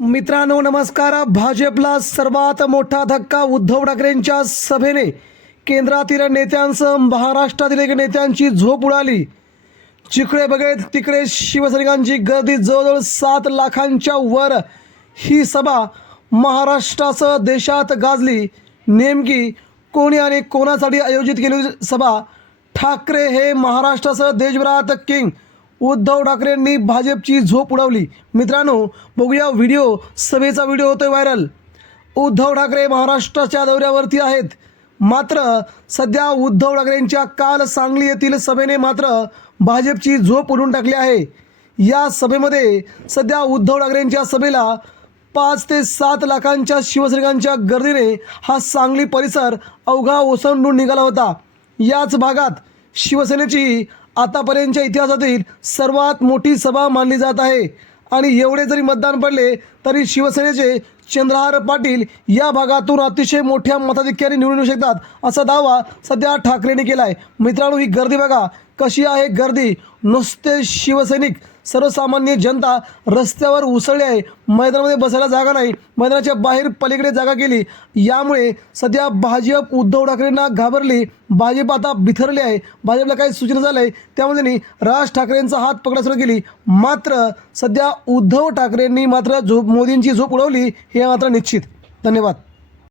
मित्रांनो नमस्कार. भाजपला सर्वात मोठा धक्का उद्धव ठाकरेंच्या सभेने. केंद्रातील नेत्यांसह महाराष्ट्रातील एक नेत्यांची झोप उडाली. जिकडे बघेत तिकडे शिवसैनिकांची गर्दी जवळजवळ सात लाखांच्या वर ही सभा महाराष्ट्रासह देशात गाजली. नेमकी कोणी आणि कोणासाठी आयोजित केली सभा? ठाकरे हे महाराष्ट्रासह देशभरात किंग उद्धव ठाकरेंनी भाजपची झोप उडवली. मित्रांनो बघूया व्हिडिओ सभेचा व्हिडिओ होतोय व्हायरल. उद्धव ठाकरे महाराष्ट्राच्या दौऱ्यावरती आहेत. मात्र सध्या उद्धव ठाकरेंच्या काल सांगली येथील सभेने मात्र भाजपची झोप उडून टाकली आहे. या सभेमध्ये सध्या उद्धव ठाकरेंच्या सभेला पाच ते सात लाखांच्या शिवसैनिकांच्या गर्दीने हा सांगली परिसर अवघा ओसंडून निघाला होता. याच भागात शिवसेनेची आतापर्यंतच्या इतिहासातील सर्वात मोठी सभा मानली जात आहे. आणि एवढे जरी मतदान पडले तरी शिवसेनेचे चंद्रहार पाटील या भागातून अतिशय मोठ्या मताधिक्याने निवडून येऊ शकतात असा दावा सध्या ठाकरेंनी केला आहे मित्रांनो ही गर्दी बघा. कशी आहे गर्दी? नुसते शिवसैनिक सर्वसामान्य जनता रस्त्यावर उसळली आहे. मैदानामध्ये बसायला जागा नाही. मैदानाच्या बाहेर पलीकडे जागा केली यामुळे सध्या भाजप उद्धव ठाकरेंना घाबरली. भाजप आता बिथरली आहे. भाजपला काही सूचना झाल्या आहे त्यामुळे त्यांनी राज ठाकरेंचा हात पकडा सुरू केली. मात्र सध्या उद्धव ठाकरेंनी मात्र झोप मोदींची झोप उडवली. हे मात्र निश्चित. धन्यवाद.